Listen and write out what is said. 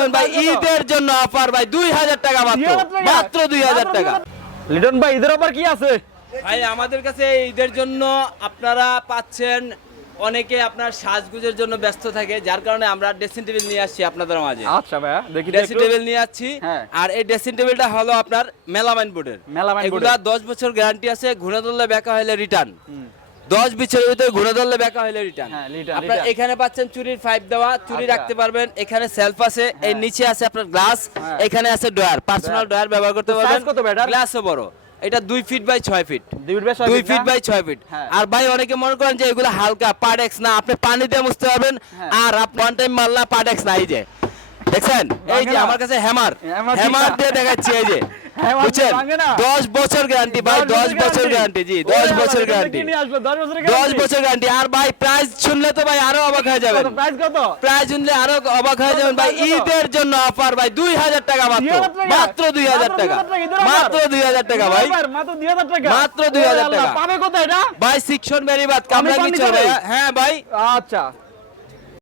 যাবেন ভাই ঈদের জন্য অফার ভাই দুই হাজার টাকা মাত্র। মাত্র দুই হাজার টাকা। লিটন ভাই ঈদের অফার কি আছে? ভাই আমাদের কাছে ঈদের জন্য আপনারা পাচ্ছেন অনেকে আপনার সাজগুজের জন্য ব্যস্ত থাকে যার কারণে আমরা ড্রেসিং টেবিল নিয়ে আসছি আপনাদের মাঝে। আচ্ছা ভাইয়া দেখি ড্রেসিং টেবিল নিয়ে আসছি। হ্যাঁ। আর এই ড্রেসিং টেবিলটা হলো আপনার মেলামাইন বোর্ডের মেলামাইন এগুলা বোর্ডের। দশ বছর গ্যারান্টি আছে ঘুরে ধরলে বেকা হলে রিটার্ন দশ বছরের ভিতরে ঘুরে ধরলে বেকা হলে রিটার্ন হ্যাঁ, আপনার এখানে পাচ্ছেন চুরির পাইপ দেওয়া চুরি আচ্ছা। রাখতে পারবেন। এখানে সেলফ আছে এই নিচে আছে আপনার গ্লাস হ্যাঁ। এখানে আছে ডয়ার পার্সোনাল ডয়ার ব্যবহার করতে পারবেন। গ্লাসও বড়। এটা দুই ফিট বাই ছয় ফিট দুই ফিট বাই ছয় ফিট হ্যাঁ। আর ভাই অনেকে মনে করেন যে এগুলো হালকা পাডেক্স না আপনি পানি দিয়ে মুছতে পারবেন। হ্যাঁ। আর আপনি ওয়ান টাইম মারলা পাডেক্স নাই যে। দেখছেন? এই যে আমার কাছে হ্যামার হ্যামার? দিয়ে দেখাচ্ছি এই যে। বুঝছেন? দশ বছর গ্যারান্টি ভাই দশ বছর গ্যারান্টি জি দশ বছর গ্যারান্টি নিয়ে আসলো? দশ বছর গ্যারান্টি আর ভাই প্রাইস শুনলে তো ভাই আরও অবাক হয়ে যাবেন। প্রাইস কত? প্রাইস শুনলে আরও অবাক হয়ে যাবেন। ভাই ঈদের জন্য অফার ভাই দুই হাজার টাকা মাত্র। 2000 টাকা? মাত্র দুই হাজার মাত্র টাকা। 2000 টাকা, মাত্র দুই হাজার টাকা ভাই। মাত্র দুই হাজার টাকা? মাত্র 2000 টাকা। পাবে এটা? ভাই সিকশন বেরিবাদ কামরা ভাই হ্যাঁ ভাই। আচ্ছা।